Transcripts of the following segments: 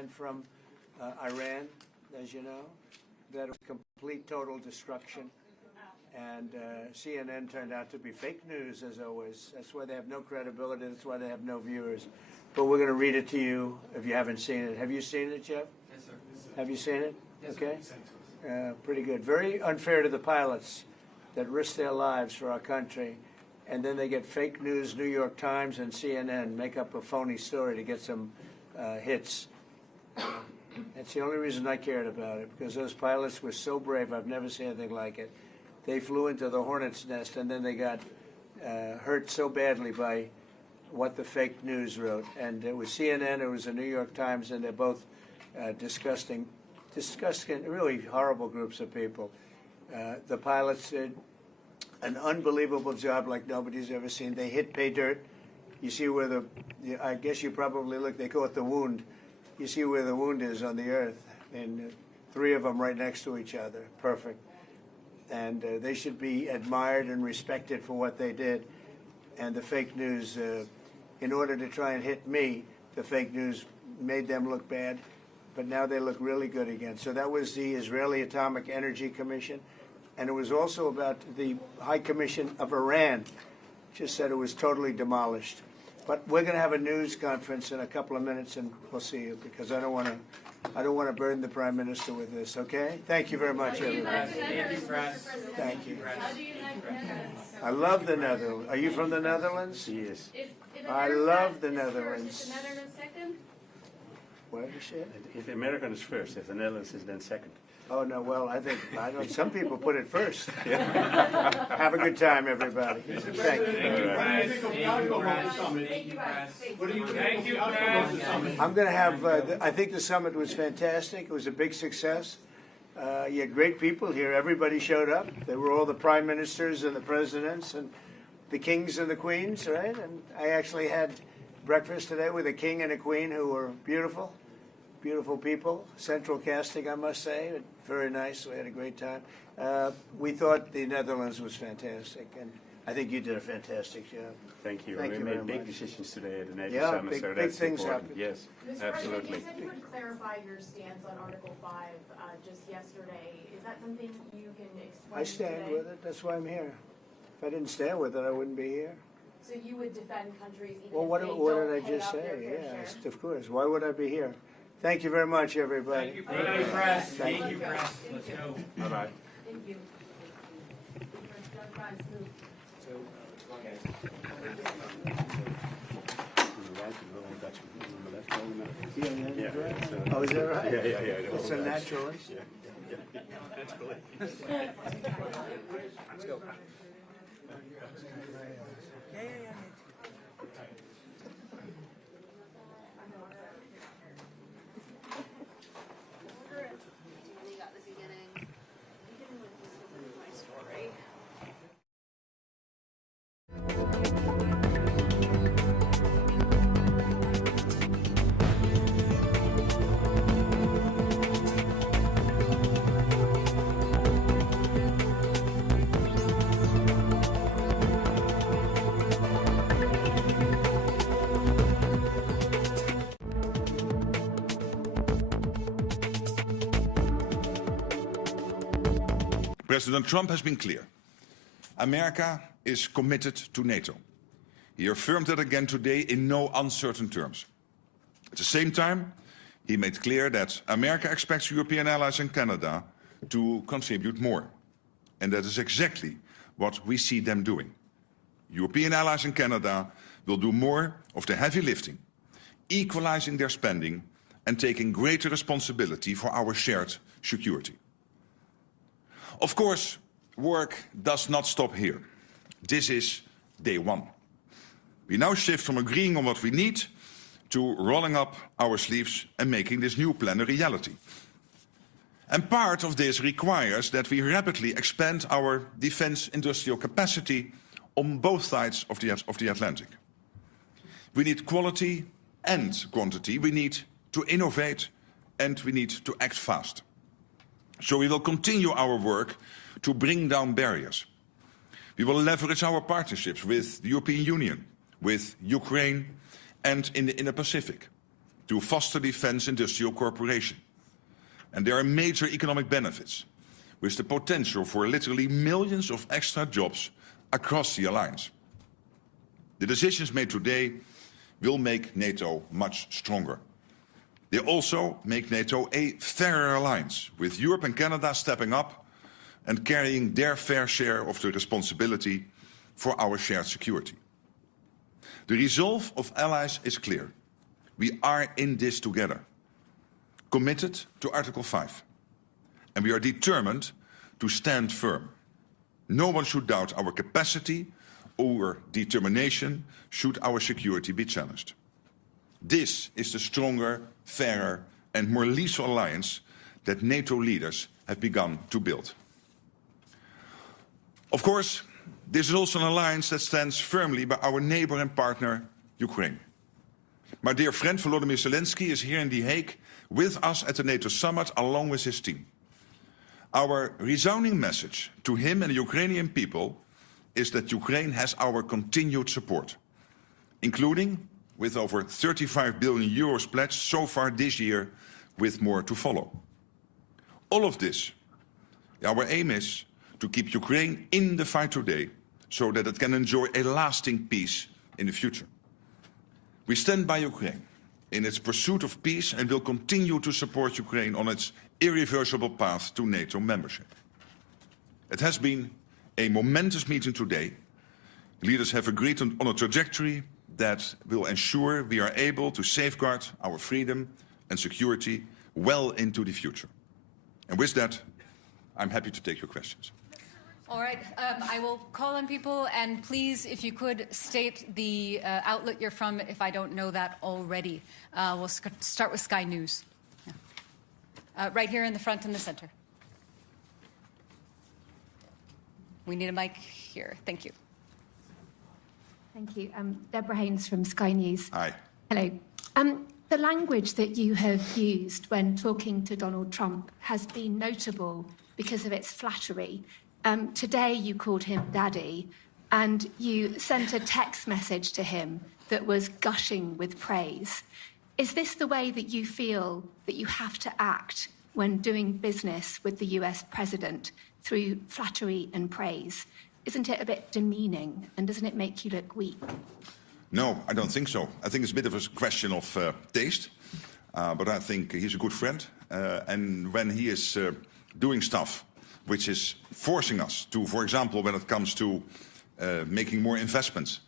and from Iran, as you know, that it was complete, total destruction. And CNN turned out to be fake news, as always. That's why they have no credibility. That's why they have no viewers. But we're going to read it to you if you haven't seen it. Have you seen it, Jeff? Yes, sir. Have you seen it? Yes, okay. Sir. Pretty good. Very unfair to the pilots that risk their lives for our country. And then they get fake news, New York Times and CNN, make up a phony story to get some hits. That's the only reason I cared about it, because those pilots were so brave. I've never seen anything like it. They flew into the hornet's nest, and then they got hurt so badly by what the fake news wrote. And it was CNN, it was the New York Times, and they're both disgusting, really horrible groups of people. The pilots did an unbelievable job like nobody's ever seen. They hit pay dirt. You see where I guess you probably look, they call it the wound. You see where the wound is on the earth, and 3 of them right next to each other. Perfect. And they should be admired and respected for what they did. And the fake news, in order to try and hit me, the fake news made them look bad, but now they look really good again. So that was the Israeli Atomic Energy Commission, and it was also about the High Commission of Iran, just said it was totally demolished. But we're going to have a news conference in a couple of minutes, and we'll see you, because I don't want to burden the Prime Minister with this. Okay? Thank you very much, everybody. Thank you. I love the Netherlands. Are you from the Netherlands? Yes. I love the Netherlands. Is the Netherlands second? What did you say? If America is first, if the Netherlands is then second. Oh, no, well, I know some people put it first. Have a good time, everybody. Thank you. I'm going to have, I think the summit was fantastic. It was a big success. You had great people here. Everybody showed up. They were all the prime ministers and the presidents and the kings and the queens, right? And I actually had breakfast today with a king and a queen who were beautiful. Beautiful people, central casting, I must say, very nice. We had a great time. We thought the Netherlands was fantastic, and I think you did a fantastic job. Thank you. Thank we you made very big much. decisions today at the NATO Yeah, Summit, big- so big that's things important. happened. Yes, Mr. absolutely. President, you said you would clarify your stance on Article 5 just yesterday. Is that something you can explain I stand today? with it. That's why I'm here. If I didn't stand with it, I wouldn't be here. So you would defend countries even Well, if what they did I don't pay just out their say? fair Yes, share? of course. Why would I be here? Thank you very much, everybody. Thank you, press. Thank Thank you. you, press. Let's go. Bye-bye. Thank you. Oh, is that right? Yeah. It's a naturalist. Let's go. At the beginning. My story. President Trump has been clear. America is committed to NATO. He affirmed that again today in no uncertain terms. At the same time, he made clear that America expects European allies and Canada to contribute more. And that is exactly what we see them doing. European allies and Canada will do more of the heavy lifting, equalizing their spending and taking greater responsibility for our shared security. Of course, work does not stop here. This is day one. We now shift from agreeing on what we need to rolling up our sleeves and making this new plan a reality. And part of this requires that we rapidly expand our defense industrial capacity on both sides of the Atlantic. We need quality and quantity. We need to innovate and we need to act fast. So we will continue our work to bring down barriers. We will leverage our partnerships with the European Union, with Ukraine and in the Pacific to foster defense industrial cooperation. And there are major economic benefits, with the potential for literally millions of extra jobs across the alliance. The decisions made today will make NATO much stronger. They also make NATO a fairer alliance, with Europe and Canada stepping up and carrying their fair share of the responsibility for our shared security. The resolve of allies is clear. We are in this together, committed to Article 5, and we are determined to stand firm. No one should doubt our capacity or determination should our security be challenged. This is the stronger, fairer and more lethal alliance that NATO leaders have begun to build. Of course, this is also an alliance that stands firmly by our neighbor and partner, Ukraine. My dear friend Volodymyr Zelensky is here in The Hague with us at the NATO summit along with his team. Our resounding message to him and the Ukrainian people is that Ukraine has our continued support, including with over 35 billion euros pledged so far this year, with more to follow. All of this, our aim is to keep Ukraine in the fight today so that it can enjoy a lasting peace in the future. We stand by Ukraine in its pursuit of peace and will continue to support Ukraine on its irreversible path to NATO membership. It has been a momentous meeting today. Leaders have agreed on a trajectory that will ensure we are able to safeguard our freedom and security well into the future. And with that, I'm happy to take your questions. All right, I will call on people, and please, if you could state the outlet you're from, if I don't know that already. We'll start with Sky News. Yeah. Right here in the front and the center. We need a mic here. Thank you. Thank you. Deborah Haynes from Sky News. Hi. Hello. The language that you have used when talking to Donald Trump has been notable because of its flattery. Today you called him Daddy, and you sent a text message to him that was gushing with praise. Is this the way that you feel that you have to act when doing business with the US president, through flattery and praise? Isn't it a bit demeaning, and doesn't it make you look weak? No, I don't think so. I think it's a bit of a question of taste, but I think he's a good friend, and when he is doing stuff which is forcing us to, for example, when it comes to making more investments.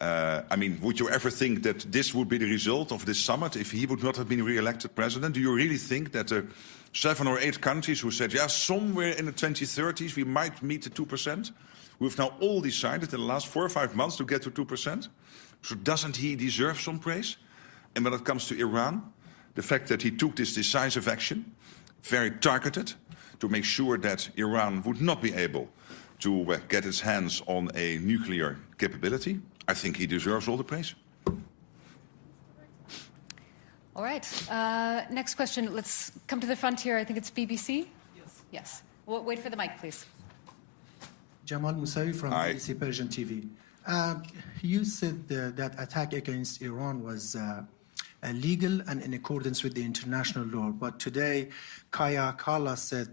I mean, would you ever think that this would be the result of this summit if he would not have been re-elected president? Do you really think that 7 or 8 countries who said, yeah, somewhere in the 2030s we might meet the 2%, we've now all decided in the last 4 or 5 months to get to 2%? So doesn't he deserve some praise? And when it comes to Iran, the fact that he took this decisive action, very targeted, to make sure that Iran would not be able to get its hands on a nuclear capability, I think he deserves all the praise. All right. Next question. Let's come to the front here. I think it's BBC. Yes. Yes. Well, wait for the mic, please. Jamal Moussaoui from BBC Persian TV. You said that attack against Iran was illegal and in accordance with the international law. But today, Kaya Kala said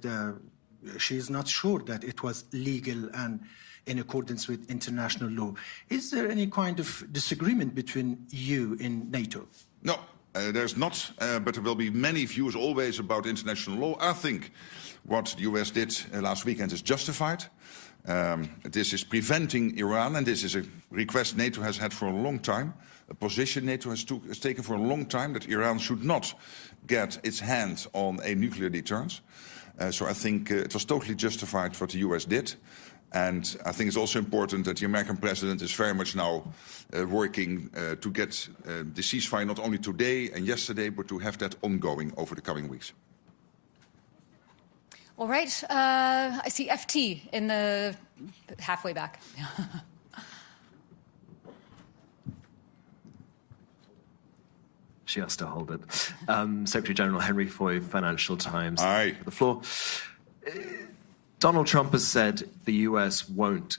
she is not sure that it was legal and in accordance with international law. Is there any kind of disagreement between you in NATO? No, there's not, but there will be many views always about international law. I think what the US did last weekend is justified. This is preventing Iran, and this is a request NATO has had for a long time, a position NATO has taken for a long time, that Iran should not get its hand on a nuclear deterrence. So I think it was totally justified what the US did. And I think it's also important that the American president is very much now working to get the ceasefire not only today and yesterday, but to have that ongoing over the coming weeks. All right. I see FT in the halfway back. She has to hold it. Secretary General Henry Foy, Financial Times. Aye. The floor. Donald Trump has said the US won't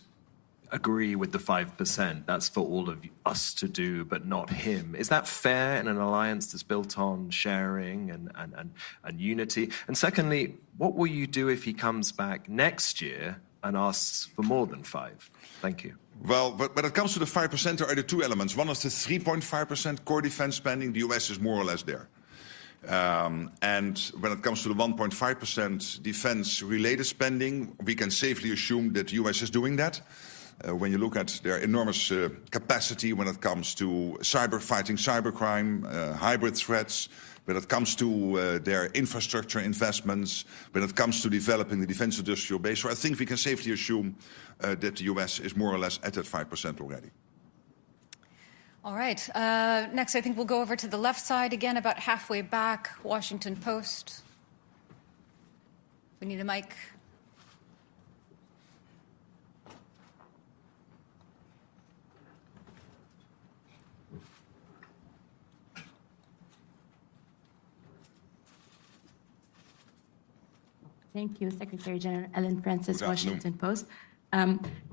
agree with the 5%. That's for all of us to do, but not him. Is that fair in an alliance that's built on sharing and unity? And secondly, what will you do if he comes back next year and asks for more than 5? Thank you. Well, but when it comes to the 5%, there are the two elements. One is the 3.5% core defense spending. The US is more or less there. And when it comes to the 1.5% defense-related spending, we can safely assume that the US is doing that. When you look at their enormous capacity when it comes to fighting cybercrime, hybrid threats, when it comes to their infrastructure investments, when it comes to developing the defense industrial base. So I think we can safely assume that the US is more or less at that 5% already. All right. Next, I think we'll go over to the left side again, about halfway back, Washington Post. We need a mic. Thank you, Secretary General Ellen Francis, Washington Post.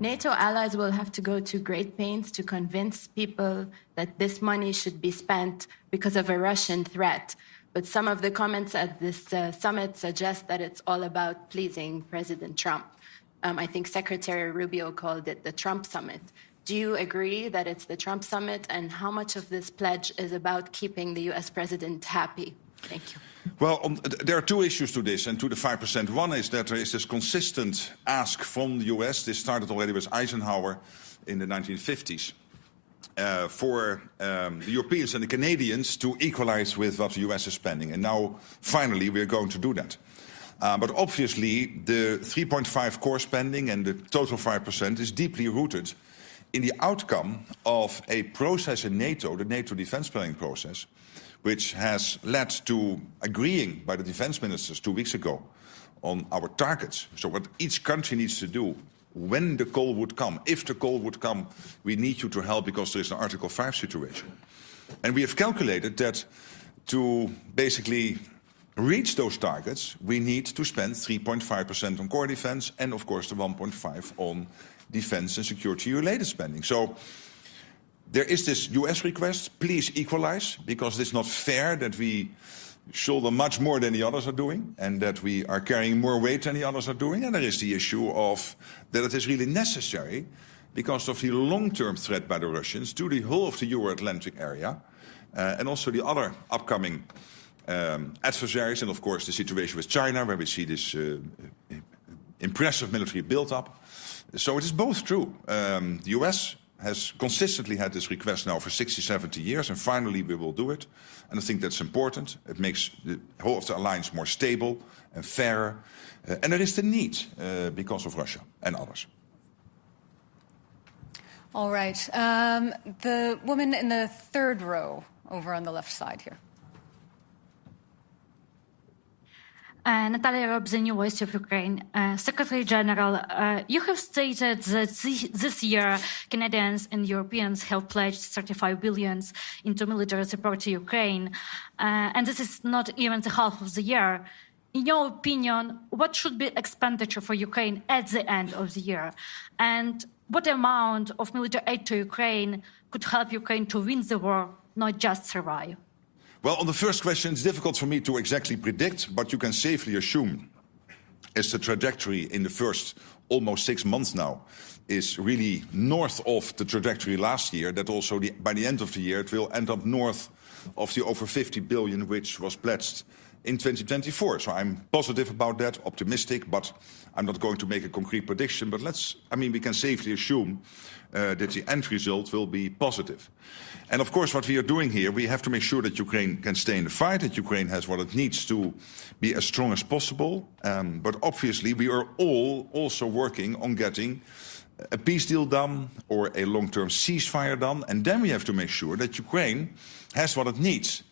NATO allies will have to go to great pains to convince people that this money should be spent because of a Russian threat. But some of the comments at this summit suggest that it's all about pleasing President Trump. I think Secretary Rubio called it the Trump summit. Do you agree that it's the Trump summit? And how much of this pledge is about keeping the US president happy? Thank you. Well, there are two issues to this and to the 5%. One is that there is this consistent ask from the US. This started already with Eisenhower in the 1950s. For the Europeans and the Canadians to equalize with what the US is spending. And now, finally, we're going to do that. But obviously, the 3.5 core spending and the total 5% is deeply rooted in the outcome of a process in NATO, the NATO defense planning process, which has led to agreeing by the defense ministers 2 weeks ago on our targets. So what each country needs to do when the call would come. If the call would come, we need you to help because there is an Article 5 situation. And we have calculated that to basically reach those targets, we need to spend 3.5% on core defense and, of course, the 1.5% on defense and security-related spending. So there is this US request, please equalize, because it's not fair that we shoulder much more than the others are doing and that we are carrying more weight than the others are doing. And there is the issue of that it is really necessary because of the long-term threat by the Russians to the whole of the Euro-Atlantic area and also the other upcoming adversaries, and of course the situation with China, where we see this impressive military build-up. So it is both true. The US has consistently had this request now for 60, 70 years, and finally we will do it. And I think that's important. It makes the whole of the alliance more stable and fairer. And there is the need because of Russia and others. All right. The woman in the third row over on the left side here. Natalia Robs, the new voice of Ukraine. Secretary General, you have stated that this year Canadians and Europeans have pledged 35 billion into military support to Ukraine, and this is not even the half of the year. In your opinion, what should be expenditure for Ukraine at the end of the year? And what amount of military aid to Ukraine could help Ukraine to win the war, not just survive? Well, on the first question, it's difficult for me to exactly predict, but you can safely assume as the trajectory in the first almost 6 months now is really north of the trajectory last year, that also by the end of the year it will end up north of the over 50 billion which was pledged in 2024. So I'm positive about that, optimistic, but I'm not going to make a concrete prediction. But we can safely assume that the end result will be positive. And of course, what we are doing here, we have to make sure that Ukraine can stay in the fight, that Ukraine has what it needs to be as strong as possible. But obviously, we are all also working on getting a peace deal done or a long-term ceasefire done. And then we have to make sure that Ukraine has what it needs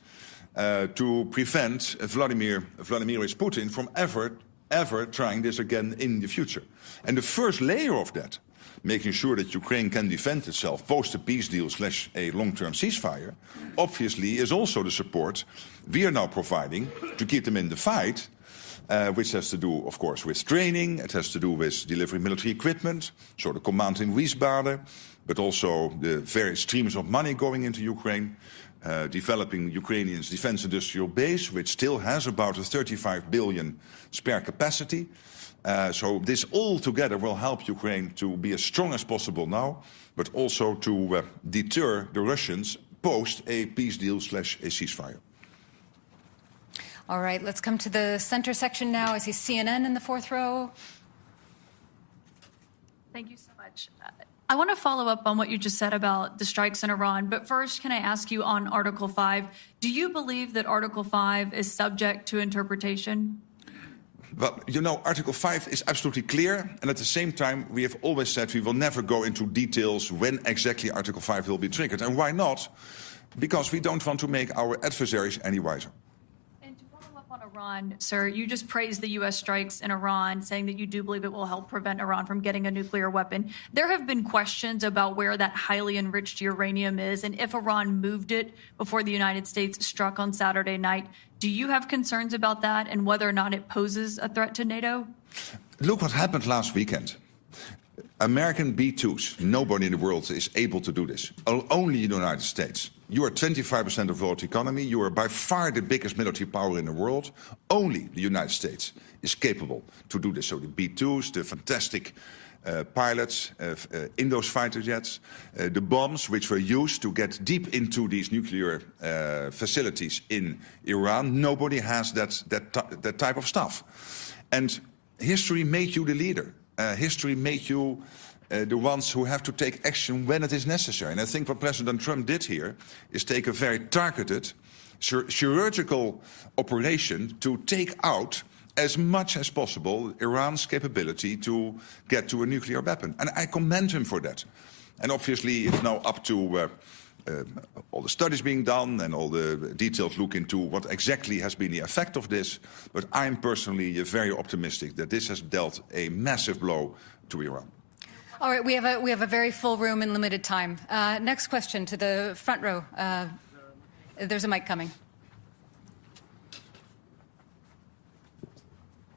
to prevent Vladimir Putin from ever trying this again in the future. And the first layer of that, making sure that Ukraine can defend itself post a peace deal / a long-term ceasefire, obviously is also the support we are now providing to keep them in the fight, which has to do, of course, with training. It has to do with delivering military equipment, so the command in Wiesbaden, but also the various streams of money going into Ukraine, developing Ukrainians' defense industrial base, which still has about a 35 billion spare capacity. So this all together will help Ukraine to be as strong as possible now, but also to deter the Russians post a peace deal / a ceasefire. All right, let's come to the center section now. I see CNN in the fourth row. Thank you so much. I want to follow up on what you just said about the strikes in Iran, but first, can I ask you on Article 5, do you believe that Article 5 is subject to interpretation? Well, you know, Article 5 is absolutely clear, and at the same time, we have always said we will never go into details when exactly Article 5 will be triggered. And why not? Because we don't want to make our adversaries any wiser. And to follow up on Iran, sir, you just praised the U.S. strikes in Iran, saying that you do believe it will help prevent Iran from getting a nuclear weapon. There have been questions about where that highly enriched uranium is, and if Iran moved it before the United States struck on Saturday night. Do you have concerns about that and whether or not it poses a threat to NATO? Look what happened last weekend. American B-2s, nobody in the world is able to do this. Only the United States. You are 25% of the world economy. You are by far the biggest military power in the world. Only the United States is capable to do this. So the B-2s, the fantastic pilots in those fighter jets, the bombs which were used to get deep into these nuclear facilities in Iran. Nobody has that type of stuff. And history made you the leader. History made you the ones who have to take action when it is necessary. And I think what President Trump did here is take a very targeted, chirurgical operation to take out as much as possible Iran's capability to get to a nuclear weapon. And I commend him for that. And obviously it's now up to all the studies being done and all the detailed look into what exactly has been the effect of this. But I'm personally very optimistic that this has dealt a massive blow to Iran. All right, we have a very full room and limited time. Next question to the front row. There's a mic coming.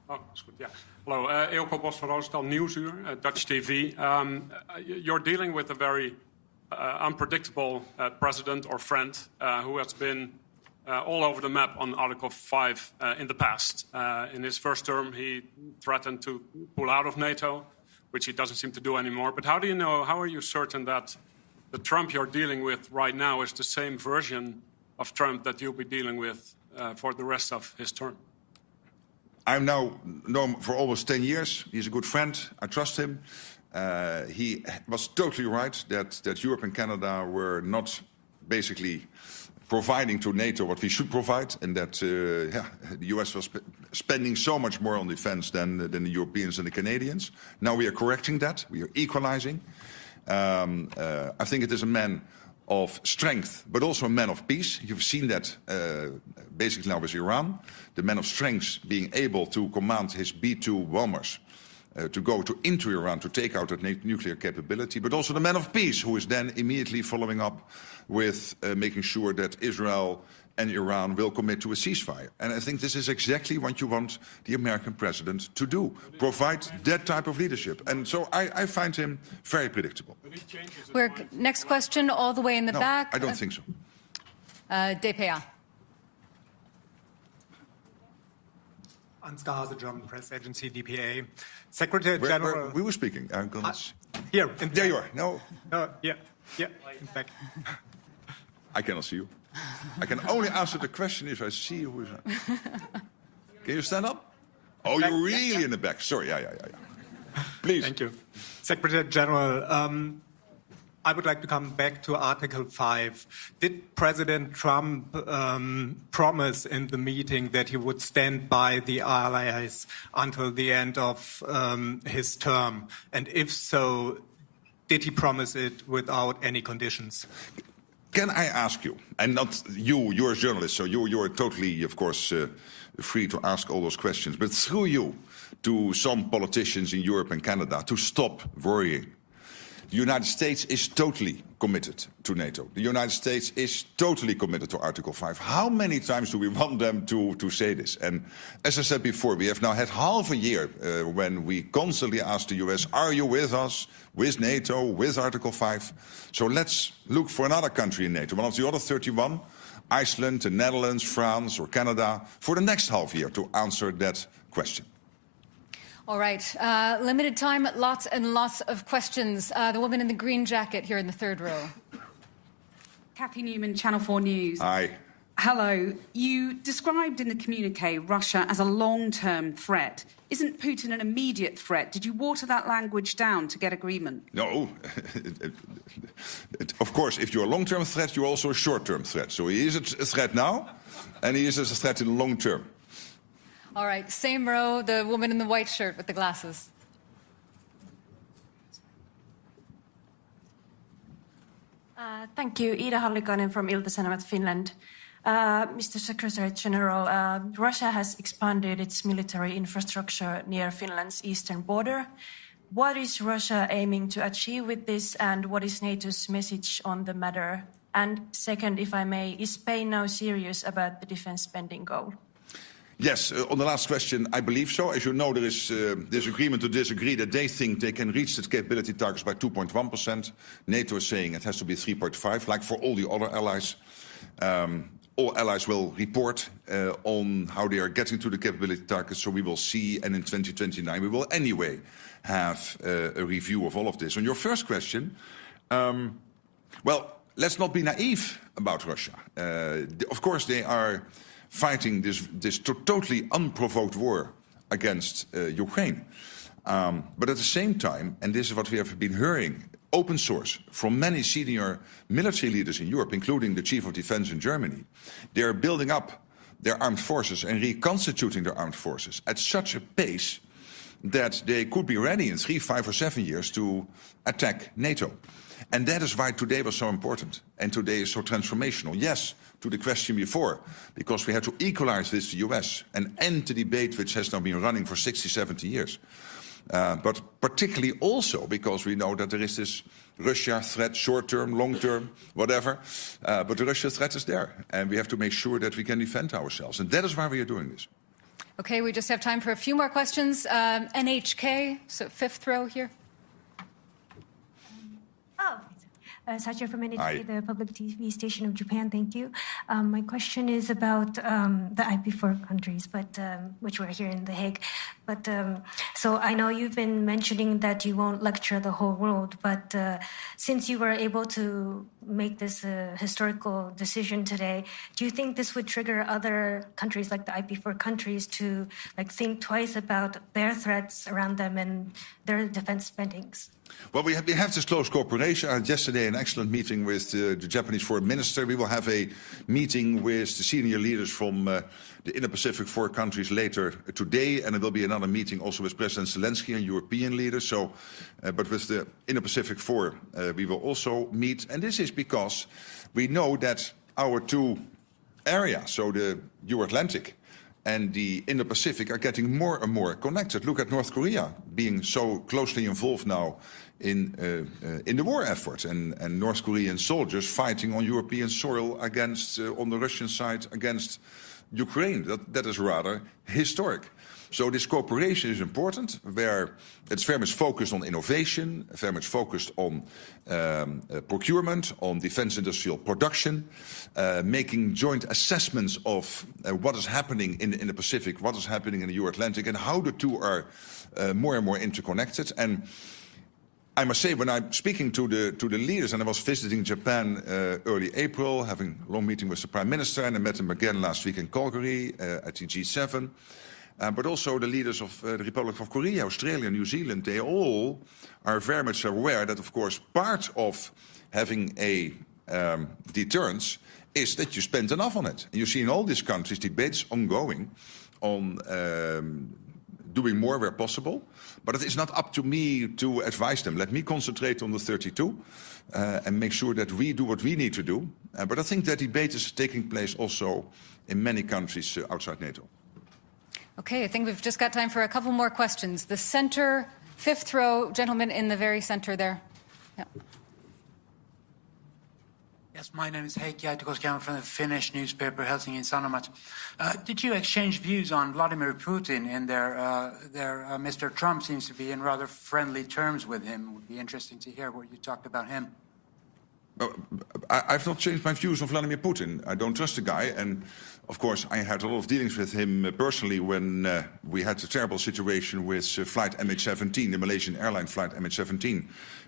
Oh, that's good, yeah. Hello, Eelco Bos van Roosendaal, Nieuwsuur, Dutch TV. You're dealing with a very unpredictable president or friend who has been all over the map on Article 5 in the past. In his first term, he threatened to pull out of NATO, which he doesn't seem to do anymore. But how do you know, how are you certain that the Trump you're dealing with right now is the same version of Trump that you'll be dealing with for the rest of his term? I've now known him for almost 10 years. He's a good friend. I trust him. He was totally right that Europe and Canada were not basically providing to NATO what we should provide, and that the US was spending so much more on defense than the Europeans and the Canadians. Now we are correcting that. We are equalizing. I think it is a man of strength, but also a man of peace. You've seen that basically now with Iran. The man of strength being able to command his B-2 bombers to go into Iran to take out that nuclear capability, but also the man of peace who is then immediately following up with making sure that Israel and Iran will commit to a ceasefire. And I think this is exactly what you want the American president to do, provide that type of leadership. And so I find him very predictable. Next question, all the way in the back. I don't think so. DPA. Ansgar Hase, German press agency, DPA. Secretary General... We were speaking. Here. There you are. No. Yeah, in fact. I cannot see you. I can only answer the question if I see who is... Can you stand up? Oh, you're really in the back. Sorry, yeah. Please. Thank you. Secretary General, I would like to come back to Article 5. Did President Trump promise in the meeting that he would stand by the allies until the end of his term? And if so, did he promise it without any conditions? Can I ask you, and not you, you're a journalist, so you're totally, of course, free to ask all those questions, but through you to some politicians in Europe and Canada to stop worrying. The United States is totally committed to NATO. The United States is totally committed to Article 5. How many times do we want them to say this? And as I said before, we have now had half a year when we constantly ask the US, are you with us, with NATO, with Article 5? So let's look for another country in NATO, one of the other 31, Iceland, the Netherlands, France or Canada, for the next half year to answer that question. All right. Limited time, lots and lots of questions. The woman in the green jacket here in the third row. Kathy Newman, Channel 4 News. Hi. Hello. You described in the communique Russia as a long-term threat. Isn't Putin an immediate threat? Did you water that language down to get agreement? No. Of course, if you're a long-term threat, you're also a short-term threat. So he is a threat now, and he is a threat in the long term. All right, same row, the woman in the white shirt with the glasses. Thank you. Ida Hallikainen from Ilta-Sanomat, Finland. Mr. Secretary General, Russia has expanded its military infrastructure near Finland's eastern border. What is Russia aiming to achieve with this, and what is NATO's message on the matter? And second, if I may, is Spain now serious about the defense spending goal? Yes, on the last question, I believe so. As you know, there is disagreement to disagree that they think they can reach the capability targets by 2.1%. NATO is saying it has to be 3.5%, like for all the other allies. All allies will report on how they are getting to the capability targets, so we will see, and in 2029 we will anyway have a review of all of this. On your first question, well, let's not be naive about Russia. Of course, they are fighting this totally unprovoked war against Ukraine. But at the same time, and this is what we have been hearing, open source from many senior military leaders in Europe, including the Chief of Defense in Germany, they are building up their armed forces and reconstituting their armed forces at such a pace that they could be ready in 3, 5 or 7 years to attack NATO. And that is why today was so important, and today is so transformational. Yes, to the question before, because we had to equalize with the US and end the debate which has now been running for 60, 70 years. But particularly also because we know that there is this Russia threat, short-term, long-term, whatever. But the Russia threat is there, and we have to make sure that we can defend ourselves. And that is why we are doing this. Okay, we just have time for a few more questions. NHK, so fifth row here. Satya from NHK, the public TV station of Japan. Thank you. My question is about the IP4 countries, but which were here in The Hague. But so I know you've been mentioning that you won't lecture the whole world, but since you were able to make this historical decision today, do you think this would trigger other countries like the IP4 countries to think twice about their threats around them and their defense spendings? Well, we have this close cooperation. I had yesterday an excellent meeting with the Japanese foreign minister. We will have a meeting with the senior leaders from the Indo-Pacific 4 countries later today, and there will be another meeting also with President Zelensky and European leaders. So, but with the Indo-Pacific 4, we will also meet. And this is because we know that our two areas, so the Euro-Atlantic and the Indo-Pacific, are getting more and more connected. Look at North Korea being so closely involved now in the war efforts, and North Korean soldiers fighting on European soil against, on the Russian side, against Ukraine. That is rather historic. So this cooperation is important, where it's very much focused on innovation, very much focused on procurement, on defense industrial production, making joint assessments of what is happening in the Pacific, what is happening in the Euro-Atlantic, and how the two are more and more interconnected. And I must say, when I'm speaking to the leaders, and I was visiting Japan early April, having a long meeting with the Prime Minister, and I met him again last week in Calgary at the G7, but also the leaders of the Republic of Korea, Australia, New Zealand, they all are very much aware that, of course, part of having a deterrence is that you spend enough on it. And you see in all these countries debates ongoing on doing more where possible. But it is not up to me to advise them. Let me concentrate on the 32 and make sure that we do what we need to do. But I think that debate is taking place also in many countries outside NATO. Okay, I think we've just got time for a couple more questions. The center, fifth row, gentleman in the very center there. Yeah. Yes, my name is Heikki Aitikoski from the Finnish newspaper Helsingin Sanomat. Did you exchange views on Vladimir Putin and Mr. Trump seems to be in rather friendly terms with him? It would be interesting to hear what you talked about him. I've not changed my views on Vladimir Putin. I don't trust the guy, and of course I had a lot of dealings with him personally when we had a terrible situation with flight MH17, the Malaysian airline flight MH17,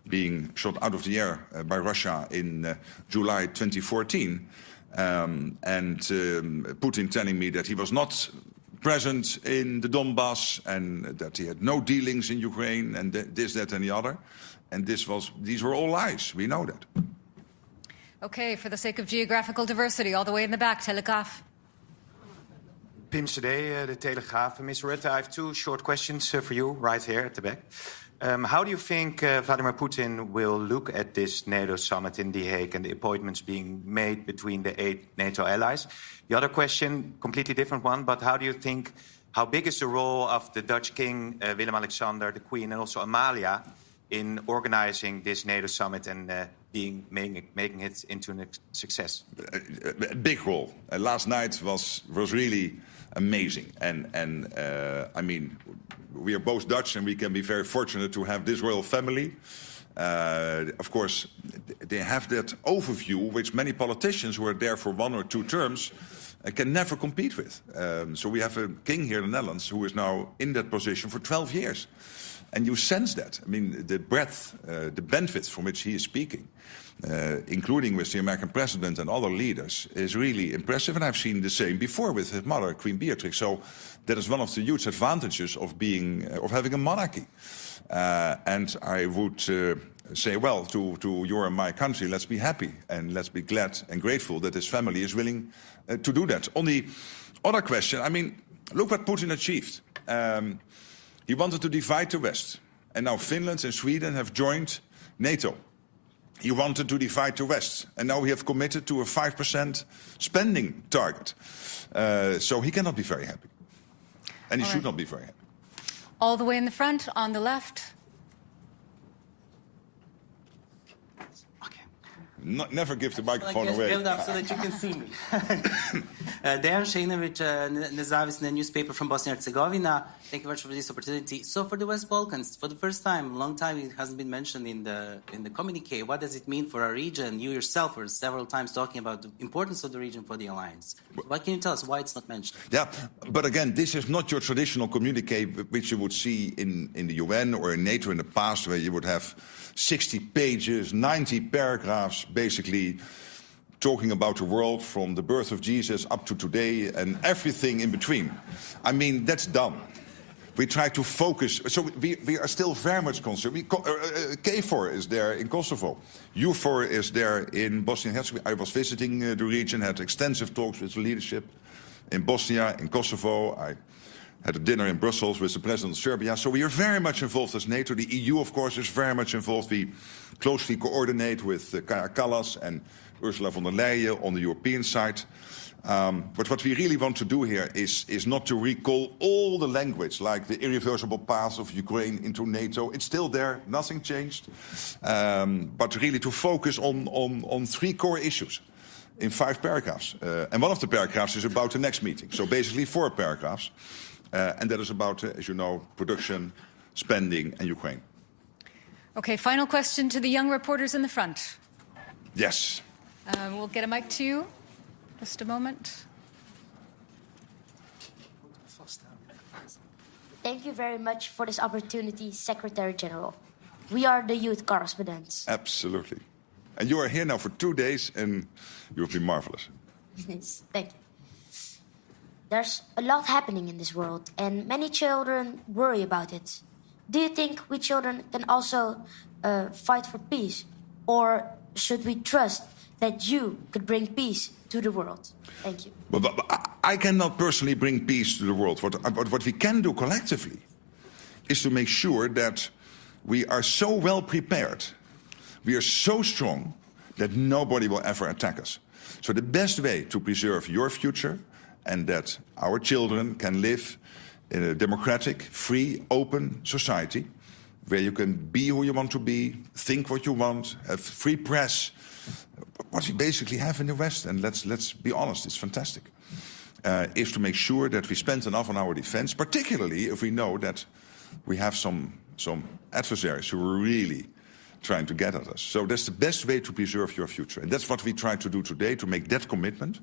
being shot out of the air by Russia in July 2014, and Putin telling me that he was not present in the Donbass and that he had no dealings in Ukraine and this, that, and the other, and these were all lies. We know that. Okay, for the sake of geographical diversity, all the way in the back, Telegraaf. Pim Cedee, The Telegraaf. Ms. Rutte, I have two short questions for you right here at the back. How do you think Vladimir Putin will look at this NATO summit in The Hague and the appointments being made between the 8 NATO allies? The other question, completely different one, but how big is the role of the Dutch King, Willem-Alexander, the Queen, and also Amalia in organizing this NATO summit and making it into a success? A big role. Last night was really amazing, and I mean, we are both Dutch, and we can be very fortunate to have this royal family. Of course, they have that overview which many politicians who are there for 1 or 2 terms can never compete with. So we have a king here in the Netherlands who is now in that position for 12 years. And you sense that. I mean, the breadth, the benefits from which he is speaking, including with the American president and other leaders, is really impressive. And I've seen the same before with his mother, Queen Beatrix. So that is one of the huge advantages of having a monarchy. And I would say, well, to your and my country, let's be happy and let's be glad and grateful that his family is willing to do that. On the other question, I mean, look what Putin achieved. He wanted to divide the West, and now Finland and Sweden have joined NATO. He wanted to divide the West, and now we have committed to a 5% spending target. So he cannot be very happy, and he should not be very happy. All the way in the front, on the left. Never give the microphone away. Build up so that you can see me. Dejan Šejnović, nezavisna newspaper from Bosnia and Herzegovina. Thank you very much for this opportunity. So for the West Balkans, for the first time, long time, it hasn't been mentioned in the communique. What does it mean for our region? You yourself were several times talking about the importance of the region for the alliance. What can you tell us why it's not mentioned? Yeah, but again, this is not your traditional communique which you would see in the UN or in NATO in the past, where you would have 60 pages, 90 paragraphs, basically talking about the world from the birth of Jesus up to today and everything in between. I mean, that's done. We try to focus. So we are still very much concerned. KFOR is there in Kosovo. U4 is there in Bosnia and Herzegovina. I was visiting the region, had extensive talks with the leadership in Bosnia, in Kosovo. I had a dinner in Brussels with the president of Serbia. So we are very much involved as NATO. The EU, of course, is very much involved. We closely coordinate with Kaja Kallas and Ursula von der Leyen on the European side. But what we really want to do here is not to recall all the language, like the irreversible path of Ukraine into NATO. It's still there, nothing changed. But really to focus on 3 core issues in 5 paragraphs. And one of the paragraphs is about the next meeting. So basically 4 paragraphs. And that is about, as you know, production, spending, and Ukraine. Okay, final question to the young reporters in the front. Yes. We'll get a mic to you. Just a moment. Thank you very much for this opportunity, Secretary General. We are the youth correspondents. Absolutely. And you are here now for 2 days, and you have been marvelous. Yes, thank you. There's a lot happening in this world, and many children worry about it. Do you think we children can also fight for peace? Or should we trust that you could bring peace to the world? Thank you. But I cannot personally bring peace to the world. What we can do collectively is to make sure that we are so well prepared, we are so strong, that nobody will ever attack us. So the best way to preserve your future and that our children can live in a democratic, free, open society where you can be who you want to be, think what you want, have free press, what we basically have in the West, and let's be honest, it's fantastic, is to make sure that we spend enough on our defense, particularly if we know that we have some adversaries who are really trying to get at us. So that's the best way to preserve your future. And that's what we try to do today, to make that commitment.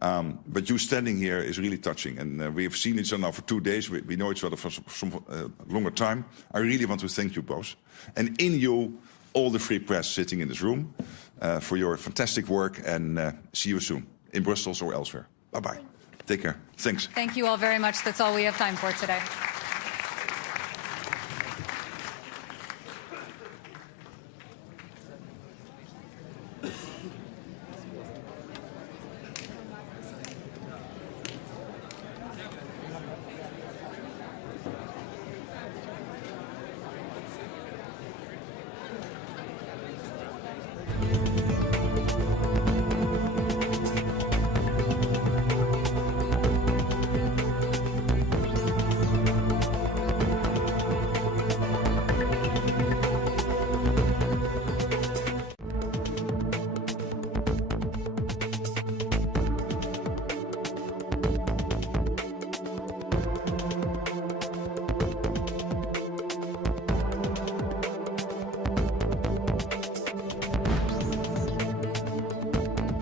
But you standing here is really touching. And we have seen each other now for 2 days. We know each other for some longer time. I really want to thank you both. And in you, all the free press sitting in this room, for your fantastic work. And see you soon, in Brussels or elsewhere. Bye-bye. Take care. Thanks. Thank you all very much. That's all we have time for today.